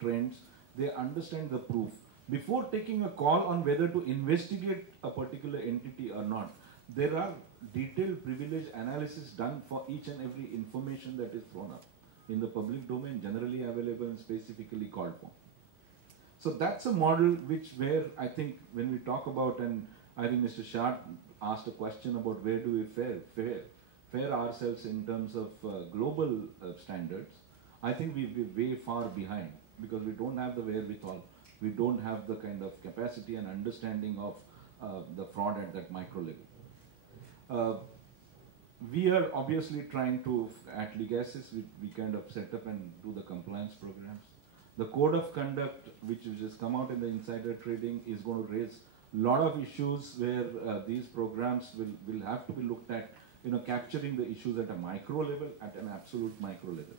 trends, they understand the proof. Before taking a call on whether to investigate a particular entity or not, there are detailed privilege analysis done for each and every information that is thrown up in the public domain, generally available and specifically called for. So that's a model where I think when we talk about, and I think Mr. Shah asked a question about where do we fare ourselves in terms of global standards. I think we're way far behind because we don't have the wherewithal. We don't have the kind of capacity and understanding of the fraud at that micro level. We are obviously trying to, at Legasis, we kind of set up and do the compliance programs. The code of conduct, which has come out in the insider trading, is going to raise a lot of issues where these programs will have to be looked at, capturing the issues at a micro level, at an absolute micro level.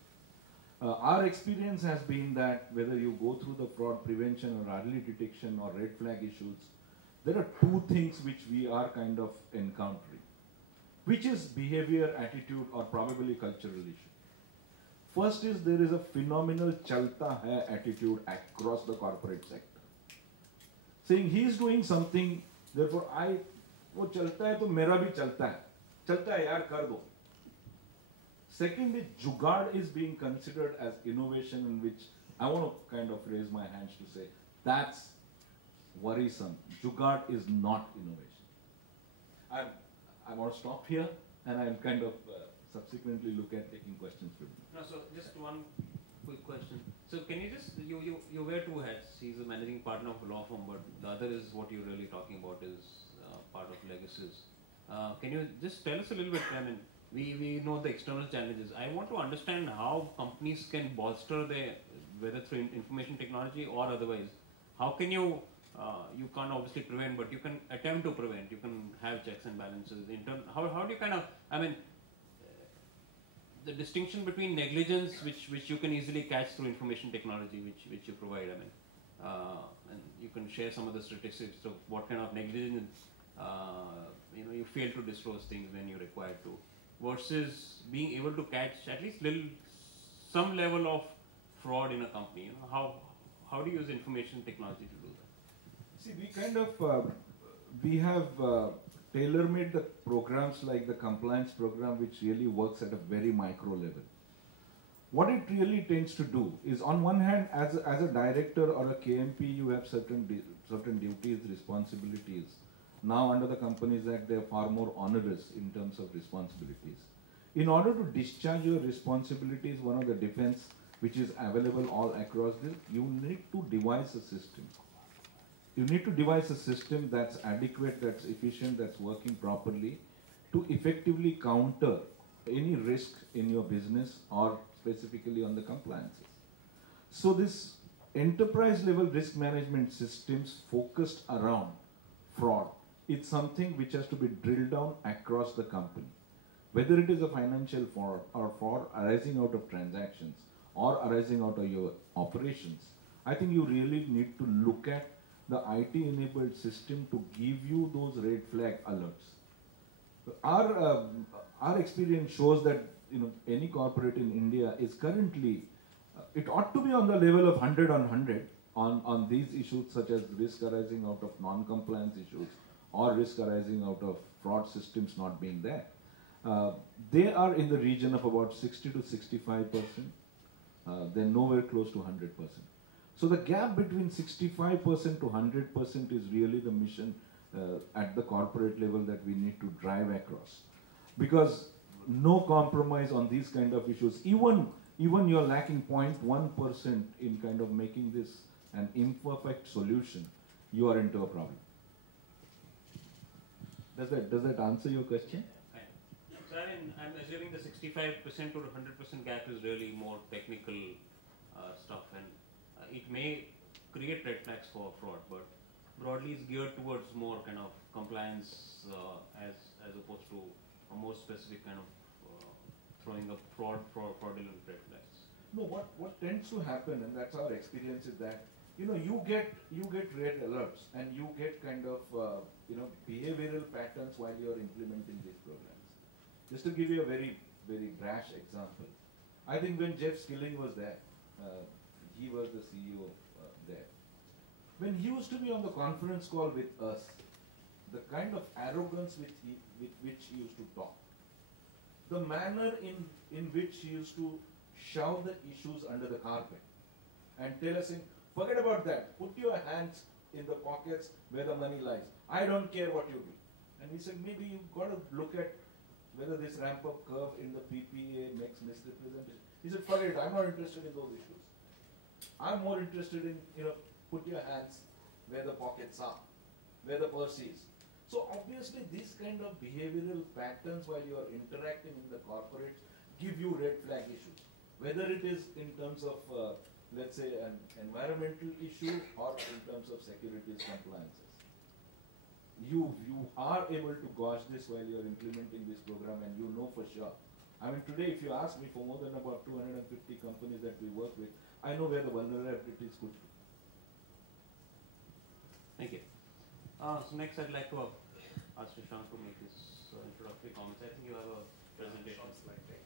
Our experience has been that whether you go through the fraud prevention or early detection or red flag issues, there are two things which we are kind of encountering, which is behavior, attitude, or probably cultural issue. First is there is a phenomenal chalta hai attitude across the corporate sector. Saying he is doing something, therefore wo chalta hai to mera bhi chalta hai. Chalta hai yaar, kar do. Second is jugaad is being considered as innovation, in which I want to kind of raise my hands to say that's worrisome. Jugaad is not innovation. I want to stop here and I'll kind of subsequently look at taking questions from you. No, so just one quick question. So can you just, you wear two hats. He's a managing partner of a law firm, but the other is what you're really talking about is part of Legasis. Can you just tell us a little bit, I mean, we know the external challenges. I want to understand how companies can bolster their, whether through information technology or otherwise, how can you can't obviously prevent, but you can attempt to prevent. You can have checks and balances. How do you kind of, I mean, the distinction between negligence, which you can easily catch through information technology, which you provide, I mean, and you can share some of the statistics of what kind of negligence, you fail to disclose things when you're required to, versus being able to catch at least some level of fraud in a company. How do you use information technology to do that? See, we kind of, we have tailor-made the programs like the compliance program, which really works at a very micro level. What it really tends to do is, on one hand, as a director or a KMP, you have certain duties, responsibilities. Now, under the Companies Act, they are far more onerous in terms of responsibilities. In order to discharge your responsibilities, one of the defense which is available all across this, you need to devise a system. You need to devise a system that's adequate, that's efficient, that's working properly to effectively counter any risk in your business or specifically on the compliances. So this enterprise level risk management systems focused around fraud, it's something which has to be drilled down across the company. Whether it is a financial fraud or fraud arising out of transactions or arising out of your operations, I think you really need to look at the IT-enabled system to give you those red flag alerts. Our experience shows that any corporate in India is currently, it ought to be on the level of 100 on 100 on these issues such as risk arising out of non-compliance issues or risk arising out of fraud systems not being there. They are in the region of about 60 to 65%. They're nowhere close to 100%. So the gap between 65% to 100% is really the mission at the corporate level that we need to drive across. Because no compromise on these kind of issues, even you're lacking 0.1% in kind of making this an imperfect solution, you are into a problem. Does that answer your question? So I'm assuming the 65% to 100% gap is really more technical stuff, and it may create red flags for fraud, but broadly it's geared towards more kind of compliance as opposed to a more specific kind of throwing up fraudulent red flags. No, what tends to happen, and that's our experience, is that you get red alerts and you get kind of behavioral patterns while you're implementing these programs. Just to give you a very, very brash example, I think when Jeff Skilling was there, he was the CEO there. When he used to be on the conference call with us, the kind of arrogance with which he used to talk, the manner in which he used to shove the issues under the carpet and tell us, forget about that, put your hands in the pockets where the money lies. I don't care what you do. And he said, maybe you've got to look at whether this ramp-up curve in the PPA makes misrepresentation. He said, forget it, I'm not interested in those issues. I'm more interested in, put your hands where the pockets are, where the purse is. So obviously these kind of behavioral patterns while you are interacting in the corporates give you red flag issues. Whether it is in terms of, let's say, an environmental issue or in terms of securities compliances. You are able to gauge this while you are implementing this program, and you know for sure. I mean, today if you ask me, for more than about 250 companies that we work with, I know where the vulnerabilities could be. Thank you. So next I'd like to ask Shashank to make his introductory comments. I think you have a presentation slide, right?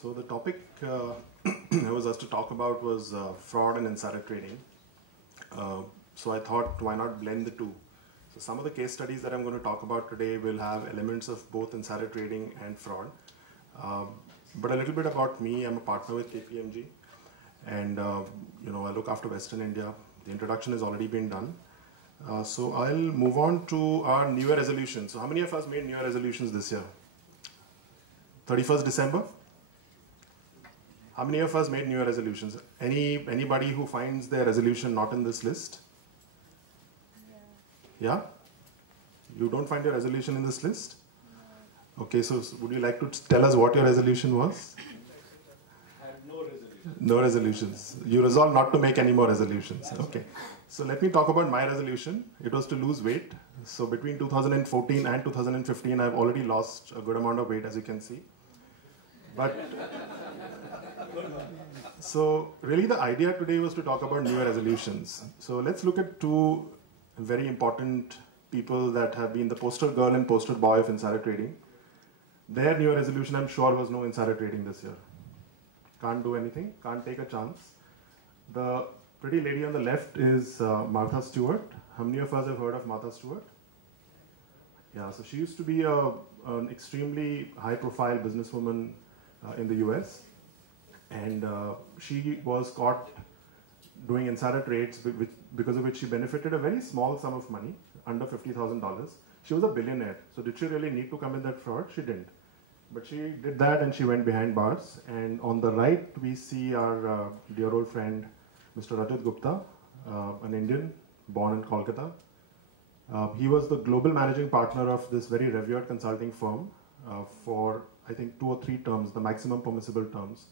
So the topic I was asked to talk about was fraud and insider trading. So I thought, why not blend the two? So some of the case studies that I'm going to talk about today will have elements of both insider trading and fraud. But a little bit about me. I'm a partner with KPMG, and I look after Western India. The introduction has already been done. So I'll move on to our New Year resolution. So how many of us made New Year resolutions this year? 31st December? How many of us made New Year resolutions? Anybody who finds their resolution not in this list? Yeah? You don't find your resolution in this list? No. Okay, so would you like to tell us what your resolution was? I had no resolution. No resolutions. You resolved not to make any more resolutions. Okay. So let me talk about my resolution. It was to lose weight. So between 2014 and 2015, I've already lost a good amount of weight, as you can see. But so really the idea today was to talk about New Year resolutions. So let's look at two very important people that have been the poster girl and poster boy of insider trading. Their New Year resolution, I'm sure, was no insider trading this year. Can't do anything, can't take a chance. The pretty lady on the left is Martha Stewart. How many of us have heard of Martha Stewart? Yeah, so she used to be an extremely high-profile businesswoman in the US. And she was caught doing insider trades, because of which she benefited a very small sum of money, under $50,000. She was a billionaire. So did she really need to commit that fraud? She didn't. But she did that and she went behind bars. And on the right, we see our dear old friend, Mr. Rajat Gupta, an Indian born in Kolkata. He was the global managing partner of this very revered consulting firm for, I think, 2 or 3 terms, the maximum permissible terms.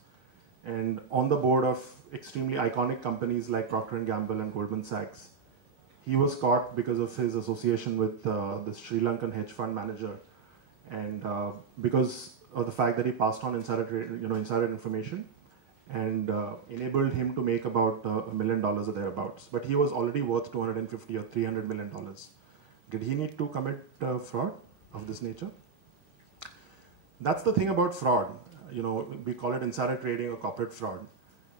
And on the board of extremely iconic companies like Procter & Gamble and Goldman Sachs. He was caught because of his association with this Sri Lankan hedge fund manager, and because of the fact that he passed on insider information, and enabled him to make about $1 million or thereabouts. But he was already worth $250 or $300 million. Did he need to commit fraud of this nature? That's the thing about fraud. We call it insider trading or corporate fraud.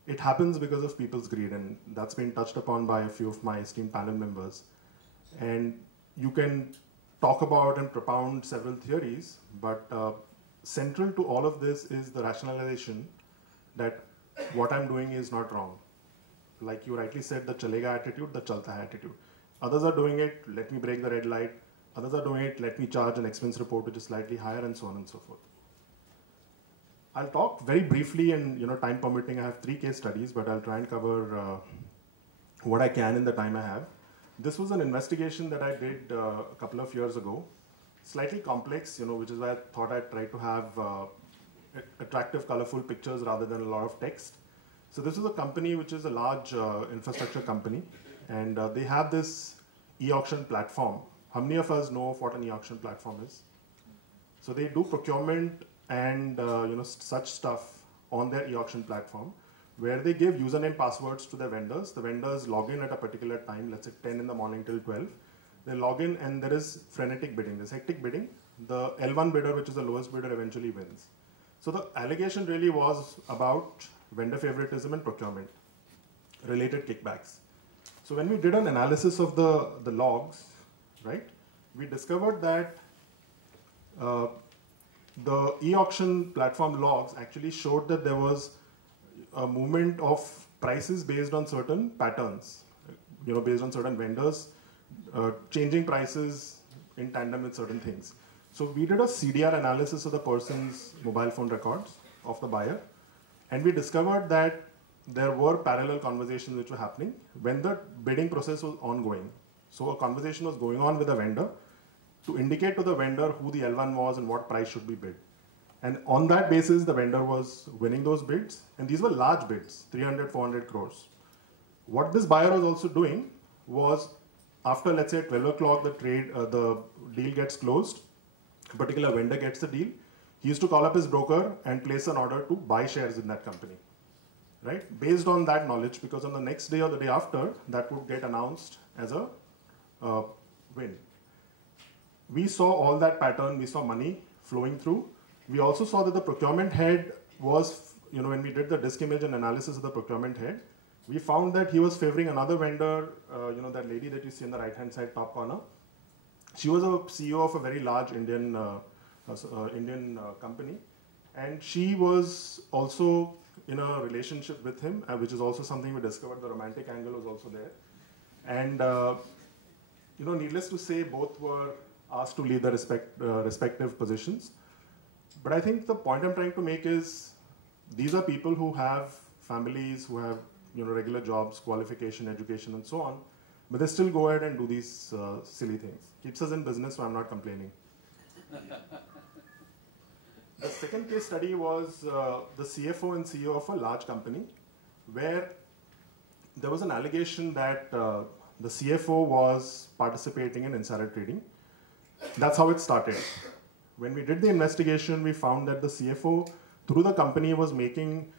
It happens because of people's greed, and that's been touched upon by a few of my esteemed panel members. And you can talk about and propound several theories, but central to all of this is the rationalization that what I'm doing is not wrong. Like you rightly said, the chalega attitude, the chalta hai attitude. Others are doing it, let me break the red light. Others are doing it, let me charge an expense report which is slightly higher, and so on and so forth. I'll talk very briefly, and time permitting, I have 3 case studies, but I'll try and cover what I can in the time I have. This was an investigation that I did a couple of years ago. Slightly complex, which is why I thought I'd try to have attractive, colorful pictures rather than a lot of text. So this is a company which is a large infrastructure company, and they have this e-auction platform. How many of us know what an e-auction platform is? So they do procurement and such stuff on their e-auction platform, where they give username passwords to their vendors. The vendors log in at a particular time, let's say 10 in the morning till 12. They log in and there is frenetic bidding, there's hectic bidding. The L1 bidder, which is the lowest bidder, eventually wins. So the allegation really was about vendor favoritism and procurement, related kickbacks. So when we did an analysis of the logs, right, we discovered that the e-auction platform logs actually showed that there was a movement of prices based on certain patterns, based on certain vendors, changing prices in tandem with certain things. So we did a CDR analysis of the person's mobile phone records of the buyer, and we discovered that there were parallel conversations which were happening when the bidding process was ongoing. So a conversation was going on with the vendor to indicate to the vendor who the L1 was and what price should be bid. And on that basis, the vendor was winning those bids. And these were large bids, 300, 400 crores. What this buyer was also doing was, after, let's say, 12 o'clock, the deal gets closed, a particular vendor gets the deal, he used to call up his broker and place an order to buy shares in that company, right? Based on that knowledge, because on the next day or the day after, that would get announced as a win. We saw all that pattern, we saw money flowing through. We also saw that the procurement head was, when we did the disk image and analysis of the procurement head, we found that he was favoring another vendor, that lady that you see in the right-hand side top corner. She was a CEO of a very large Indian company, and she was also in a relationship with him, which is also something we discovered. The romantic angle was also there. And, needless to say, both were asked to leave their respective positions. But I think the point I'm trying to make is, these are people who have families, who have regular jobs, qualification, education, and so on, but they still go ahead and do these silly things. Keeps us in business, so I'm not complaining. The second case study was the CFO and CEO of a large company, where there was an allegation that the CFO was participating in insider trading. That's how it started. When we did the investigation, we found that the CFO, through the company, was making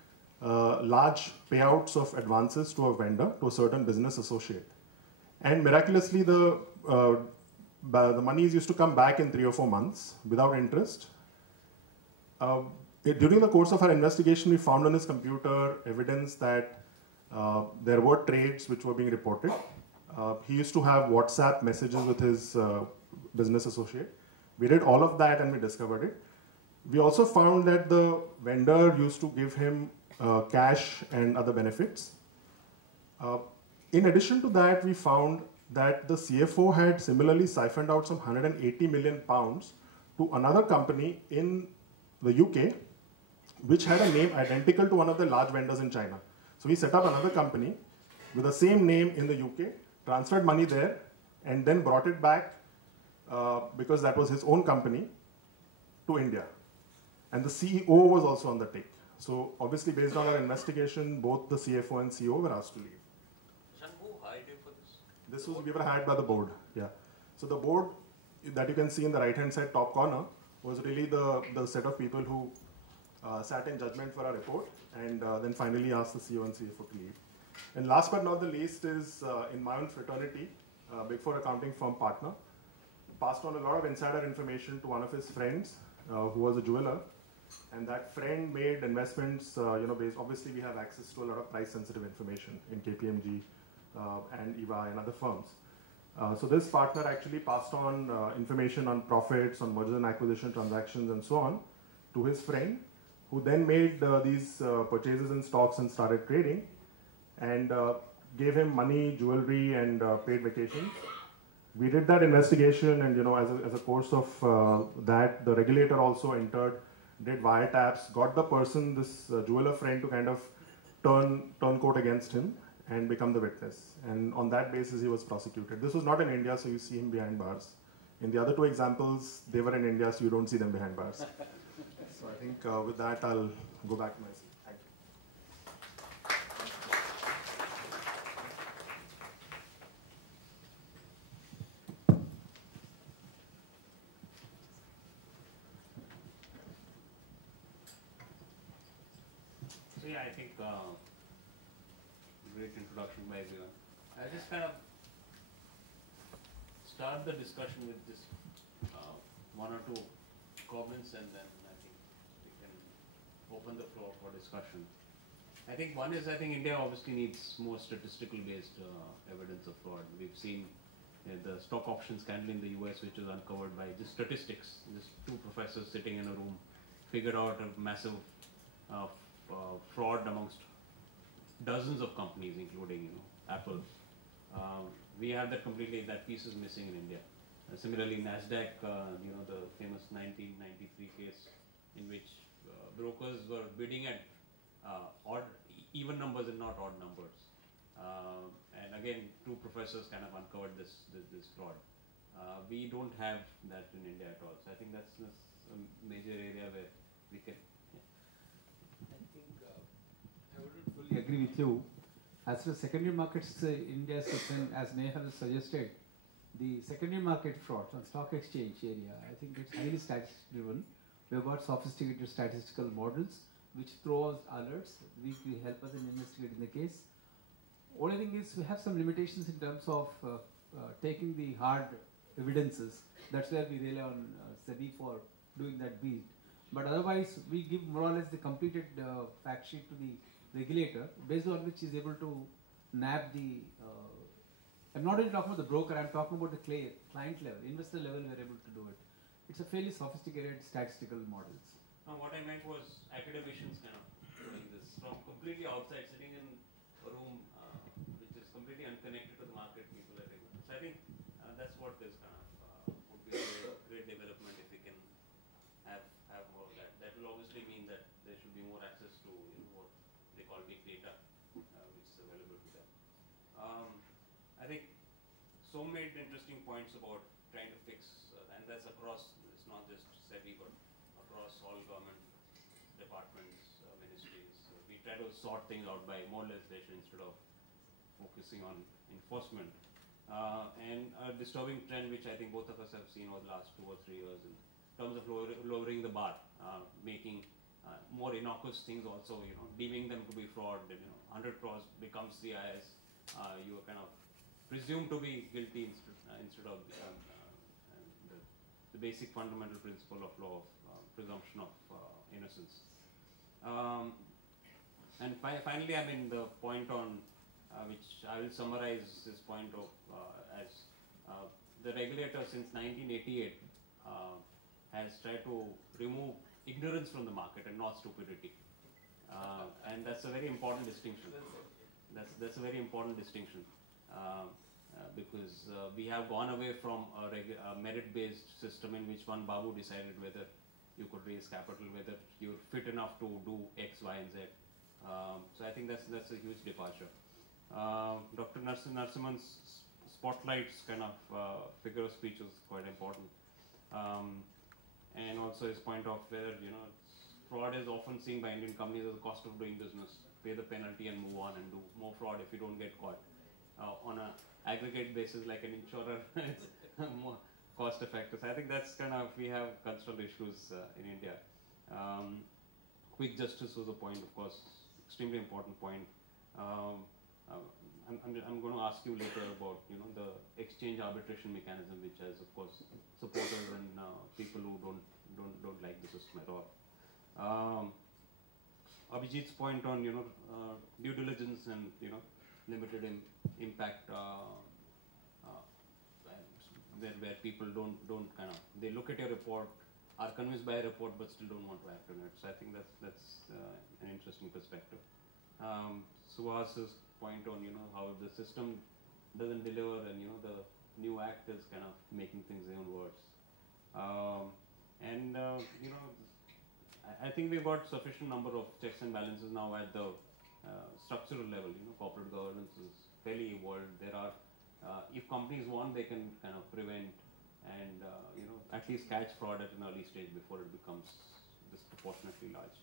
large payouts of advances to a vendor, to a certain business associate. And miraculously, the monies used to come back in 3 or 4 months without interest. During the course of our investigation, we found on his computer evidence that there were trades which were being reported. He used to have WhatsApp messages with his business associate. We did all of that and we discovered it. We also found that the vendor used to give him cash and other benefits. In addition to that, we found that the CFO had similarly siphoned out some 180 million pounds to another company in the UK, which had a name identical to one of the large vendors in China. So he set up another company with the same name in the UK, transferred money there, and then brought it back, because that was his own company, to India. And the CEO was also on the take. So obviously, based on our investigation, both the CFO and CEO were asked to leave. And who hired you for this? We were hired by the board, yeah. So the board that you can see in the right-hand side top corner was really the set of people who sat in judgment for our report, and then finally asked the CEO and CFO to leave. And last but not the least is in my own fraternity, Big Four accounting firm partner, passed on a lot of insider information to one of his friends who was a jeweler. And that friend made investments, obviously we have access to a lot of price sensitive information in KPMG and EY and other firms. So this partner actually passed on information on profits, on mergers and acquisition transactions and so on to his friend, who then made these purchases in stocks and started trading, and gave him money, jewelry, and paid vacations. We did that investigation, and as a course of that, the regulator also entered, did wiretaps, got the person, this jeweler friend, to kind of turn court against him and become the witness. And on that basis, he was prosecuted. This was not in India, so you see him behind bars. In the other two examples, they were in India, so you don't see them behind bars. So I think with that, I'll go back to my seat. Thank you. So yeah, I think great introduction by everyone. I just kind of start the discussion with just one or two comments, and then I think we can open the floor for discussion. I think one is, I think India obviously needs more statistical based evidence of fraud. We've seen the stock option scandal in the US, which was uncovered by just statistics. Just two professors sitting in a room figured out a massive fraud amongst dozens of companies, including Apple. We have that completely. That piece is missing in India. Similarly, Nasdaq, the famous 1993 case in which brokers were bidding at even numbers and not odd numbers. And again, two professors kind of uncovered this fraud. We don't have that in India at all. So I think that's a major area where we can. I think I wouldn't fully agree with you. As for secondary markets, India, as Nehal has suggested, the secondary market fraud on stock exchange area, I think it's highly statistics driven. We've got sophisticated statistical models which throw us alerts, which will help us in investigating the case. Only thing is we have some limitations in terms of taking the hard evidences. That's where we rely on SEBI for doing that beat. But otherwise, we give more or less the completed fact sheet to the regulator, based on which is able to nab the. I'm not only talking about the broker, I'm talking about the client level, investor level, we're able to do it. It's a fairly sophisticated statistical models. No, what I meant was academicians kind of doing this from completely outside, sitting in a room which is completely unconnected to the market people are able. So I think that's what this kind of would be a great development if we can have more of that. That will obviously mean that there should be more access to what they call big data, which is available to them. I think Som made interesting points about trying to fix, and that's across. It's not just SEBI, but across all government departments, ministries. We try to sort things out by more legislation instead of focusing on enforcement. And a disturbing trend, which I think both of us have seen over the last 2 or 3 years, in terms of lowering the bar, making more innocuous things also, deeming them to be fraud. 100 crores becomes the IS. You are kind of presumed to be guilty instead of the basic fundamental principle of law of presumption of innocence. And finally, I mean, the point on which I will summarize this point of as the regulator since 1988 has tried to remove ignorance from the market and not stupidity. And that's a very important distinction. That's a very important distinction. Because we have gone away from a merit-based system in which one Babu decided whether you could raise capital, whether you're fit enough to do X, Y, and Z. So I think that's a huge departure. Dr. Narasimhan's spotlights kind of figure of speech was quite important. And also his point of whether, fraud is often seen by Indian companies as a cost of doing business. Pay the penalty and move on and do more fraud if you don't get caught. On an aggregate basis, like an insurer, it's more cost effective. So I think that's kind of, we have cultural issues in India. Quick justice was a point, of course, extremely important point. I'm going to ask you later about the exchange arbitration mechanism, which has, of course, supporters and people who don't like the system at all. Abhijit's point on due diligence and limited impact, where people don't kind of, they look at your report, are convinced by a report, but still don't want to act on it. So I think that's an interesting perspective. Suhas's point on how the system doesn't deliver, and the new act is kind of making things even worse. I think we've got sufficient number of checks and balances now at the structural level. Corporate governance is fairly evolved. There are, if companies want, they can kind of prevent and at least catch fraud at an early stage before it becomes disproportionately large.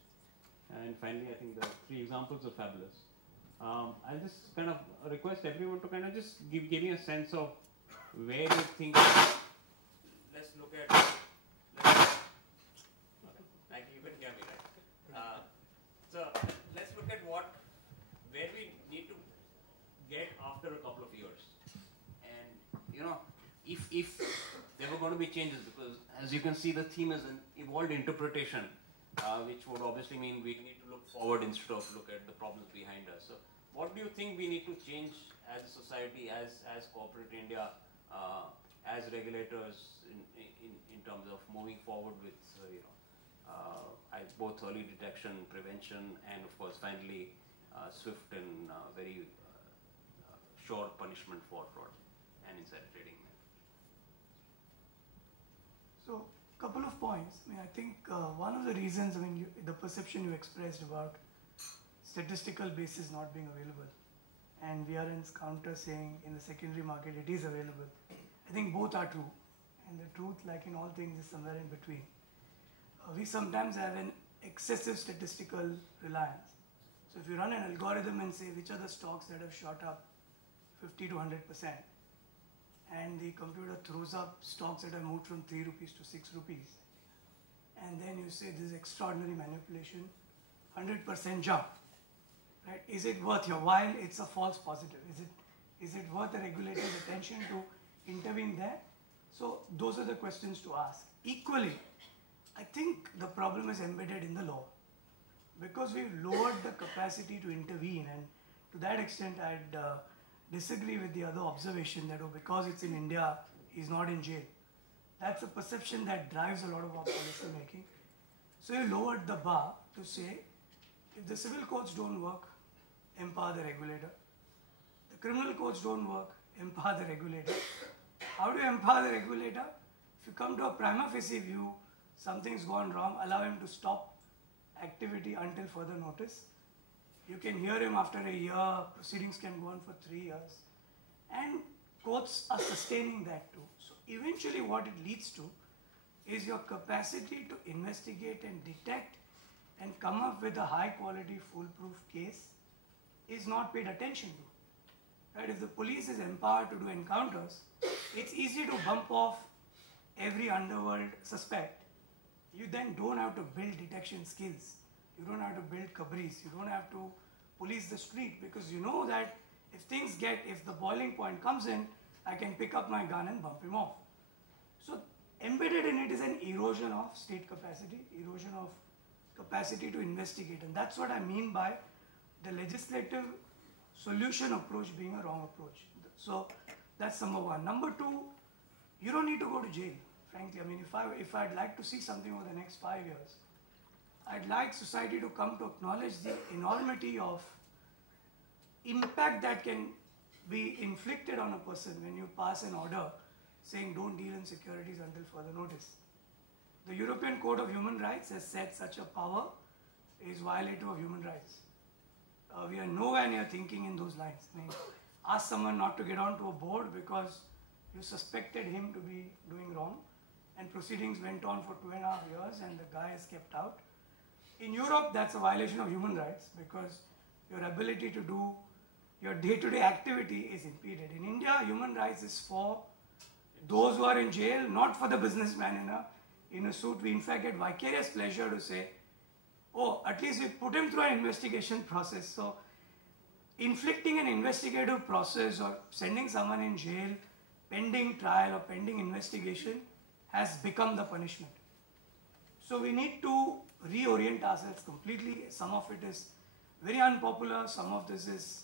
And finally, I think the 3 examples are fabulous. I'll just kind of request everyone to kind of just give me a sense of where you think. Let's look at. Thank you. You can hear me, right? So let's look at there were going to be changes because, as you can see, the theme is an evolved interpretation, which would obviously mean we need to look forward instead of look at the problems behind us. So, what do you think we need to change as a society, as corporate India, as regulators in terms of moving forward with both early detection, prevention, and of course, finally, swift and very sure punishment for fraud and insider trading? So, couple of points. I mean, I think one of the reasons, the perception you expressed about statistical basis not being available, and Viren's counter saying in the secondary market it is available. I think both are true, and the truth, like in all things, is somewhere in between. We sometimes have an excessive statistical reliance. So if you run an algorithm and say which are the stocks that have shot up 50 to 100%, and the computer throws up stocks that have moved from 3 rupees to 6 rupees, and then you say this is extraordinary manipulation, 100% jump. Right? Is it worth your while? It's a false positive. Is it worth the regulator's attention to intervene there? So those are the questions to ask. Equally, I think the problem is embedded in the law, because we've lowered the capacity to intervene, and to that extent I'd disagree with the other observation that because it's in India, he's not in jail. That's a perception that drives a lot of our policy making. So you lowered the bar to say, if the civil courts don't work, empower the regulator. The criminal courts don't work, empower the regulator. How do you empower the regulator? If you come to a prima facie view, something's gone wrong, allow him to stop activity until further notice. You can hear him after a year, proceedings can go on for 3 years. And courts are sustaining that too. So eventually what it leads to is your capacity to investigate and detect and come up with a high quality foolproof case is not paid attention to. Right? If the police is empowered to do encounters, it's easy to bump off every underworld suspect. You then don't have to build detection skills. You don't have to build cabris. You don't have to police the street, because you know that if the boiling point comes in, I can pick up my gun and bump him off. So embedded in it is an erosion of state capacity, erosion of capacity to investigate. And that's what I mean by the legislative solution approach being a wrong approach. So that's number one. Number two, you don't need to go to jail, frankly. If I'd like to see something over the next 5 years, I'd like society to come to acknowledge the enormity of impact that can be inflicted on a person when you pass an order saying don't deal in securities until further notice. The European Court of Human Rights has said such a power is violative of human rights. We are nowhere near thinking in those lines. Ask someone not to get onto a board because you suspected him to be doing wrong, and proceedings went on for 2.5 years and the guy is kept out. In Europe, that's a violation of human rights because your ability to do your day-to-day activity is impeded. In India, human rights is for those who are in jail, not for the businessman in a suit. We in fact get vicarious pleasure to say, oh, at least we put him through an investigation process. So inflicting an investigative process or sending someone in jail pending trial or pending investigation has become the punishment. So we need to reorient ourselves completely. Some of it is very unpopular. Some of this is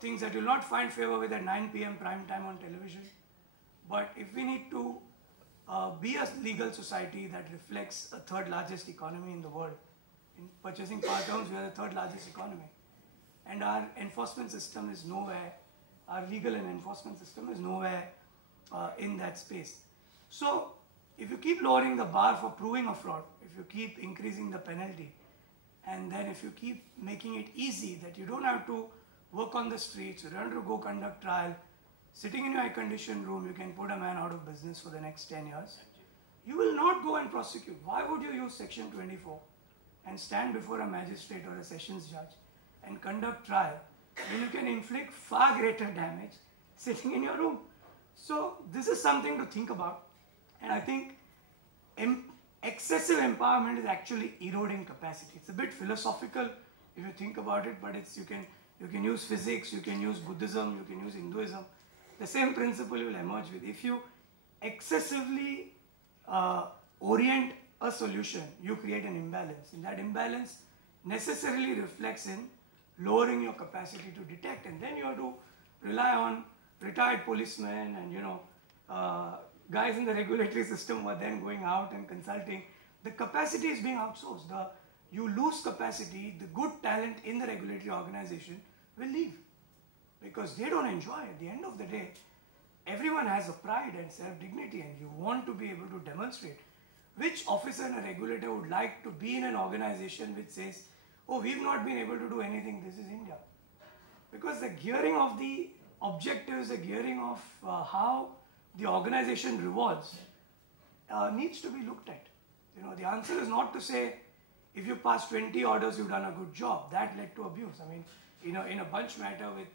things that you'll not find favor with at 9 p.m. prime time on television. But if we need to be a legal society that reflects a third largest economy in the world, in purchasing power terms, we are the third largest economy. And our enforcement system is nowhere, our legal and enforcement system is nowhere in that space. So if you keep lowering the bar for proving a fraud, if you keep increasing the penalty, and then if you keep making it easy that you don't have to work on the streets, you don't have to go conduct trial, sitting in your air-conditioned room, you can put a man out of business for the next 10 years. You will not go and prosecute. Why would you use Section 24 and stand before a magistrate or a sessions judge and conduct trial when you can inflict far greater damage sitting in your room? So this is something to think about. And I think excessive empowerment is actually eroding capacity. It's a bit philosophical if you think about it, but you can use physics, you can use Buddhism, you can use Hinduism. The same principle will emerge with. If you excessively orient a solution, you create an imbalance. And that imbalance necessarily reflects in lowering your capacity to detect. And then you have to rely on retired policemen and, guys in the regulatory system who are then going out and consulting. The capacity is being outsourced. You lose capacity, the good talent in the regulatory organization will leave because they don't enjoy. At the end of the day, everyone has a pride and self-dignity, and you want to be able to demonstrate. Which officer and a regulator would like to be in an organization which says, oh, we've not been able to do anything, this is India? Because the gearing of the objectives, the gearing of how the organization rewards needs to be looked at. The answer is not to say, if you pass 20 orders, you've done a good job. That led to abuse. I mean, in a bunch matter with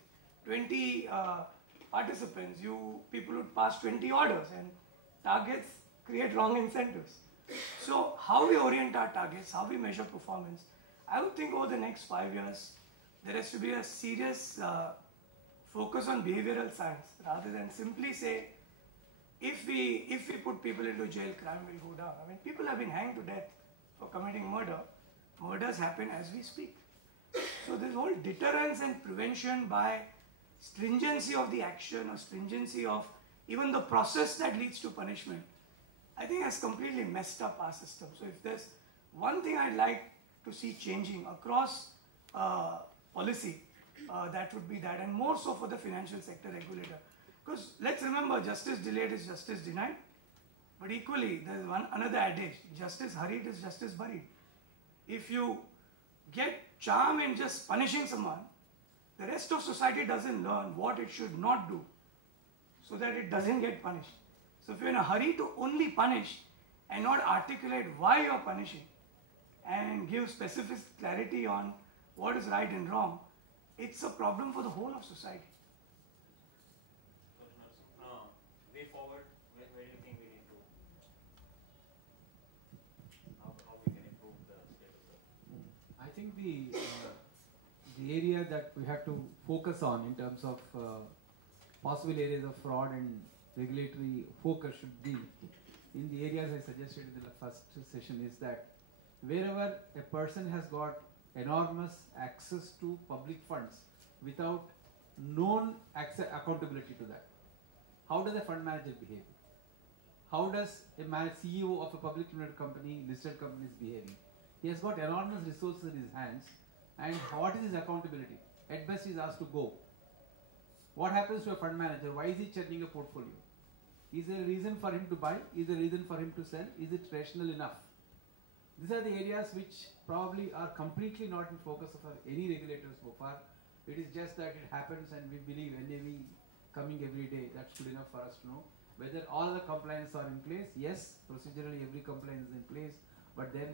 20 participants, people would pass 20 orders, and targets create wrong incentives. So how we orient our targets, how we measure performance, I would think over the next 5 years, there has to be a serious focus on behavioral science rather than simply say, if we put people into jail, crime will go down. I mean, people have been hanged to death for committing murder. Murders happen as we speak. So this whole deterrence and prevention by stringency of the action or stringency of even the process that leads to punishment, I think has completely messed up our system. So if there's one thing I'd like to see changing across policy, that would be that, and more so for the financial sector regulator. Because let's remember, justice delayed is justice denied. But equally, there's another adage, justice hurried is justice buried. If you get charm in just punishing someone, the rest of society doesn't learn what it should not do so that it doesn't get punished. So if you're in a hurry to only punish and not articulate why you're punishing and give specific clarity on what is right and wrong, it's a problem for the whole of society. Way forward, where do you think we need to, how we can improve the status of? I think the area that we have to focus on in terms of possible areas of fraud and regulatory focus should be in the areas I suggested in the first session, is that wherever a person has got enormous access to public funds without known accountability to that, how does a fund manager behave? How does a CEO of a public limited company, listed company is behaving? He has got enormous resources in his hands, and what is his accountability? At best, he is asked to go. What happens to a fund manager? Why is he churning a portfolio? Is there a reason for him to buy? Is there a reason for him to sell? Is it rational enough? These are the areas which probably are completely not in focus of any regulator so far. It is just that it happens, and we believe NAV coming every day, that's good enough for us to know whether all the compliance are in place. Yes, procedurally every compliance is in place, but then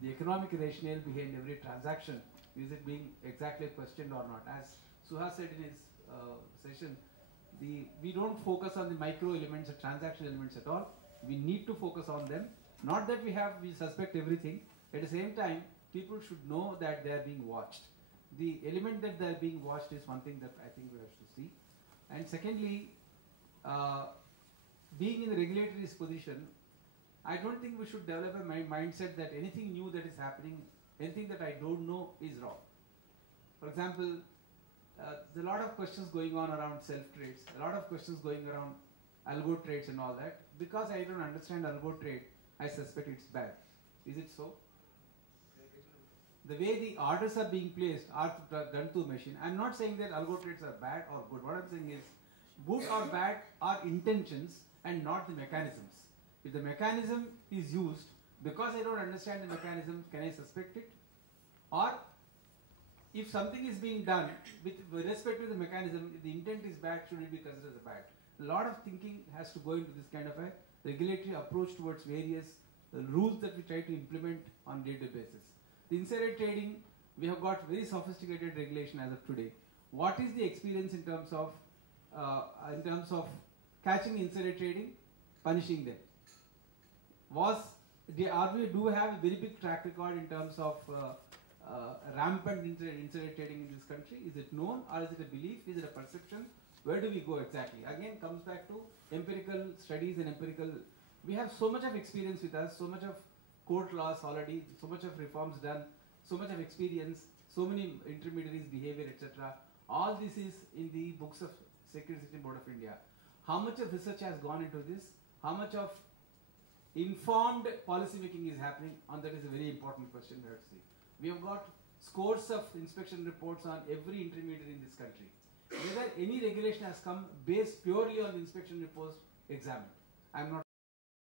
the economic rationale behind every transaction, is it being exactly questioned or not? As Suhas said in his session, we don't focus on the micro elements or transaction elements at all. We need to focus on them. Not that we suspect everything. At the same time, people should know that they are being watched. The element that they are being watched is one thing that I think we have to see. And secondly, being in the regulatory position, I don't think we should develop a mindset that anything new that is happening, anything that I don't know is wrong. For example, there's a lot of questions going on around self-trades, a lot of questions going around algo trades and all that. Because I don't understand algo trade, I suspect it's bad. Is it so? The way the orders are being placed are done to a machine. I'm not saying that algo trades are bad or good. What I'm saying is, good or bad are intentions and not the mechanisms. If the mechanism is used, because I don't understand the mechanism, can I suspect it? Or if something is being done with respect to the mechanism, if the intent is bad, should it be considered as bad? A lot of thinking has to go into this kind of a regulatory approach towards various rules that we try to implement on a day-to-day basis. The insider trading, we have got very sophisticated regulation as of today. What is the experience in terms of catching insider trading, punishing them? Do we have a very big track record in terms of rampant insider trading in this country? Is it known, or is it a belief? Is it a perception? Where do we go exactly? Again, comes back to empirical studies and empirical. We have so much of experience with us, so much of court laws already, so much of reforms done, so much of experience, so many intermediaries behavior, etc. All this is in the books of Security Board of India. How much of research has gone into this? How much of informed policy making is happening? On that is a very important question we have to see. We have got scores of inspection reports on every intermediary in this country. Whether any regulation has come based purely on the inspection reports examined, I am not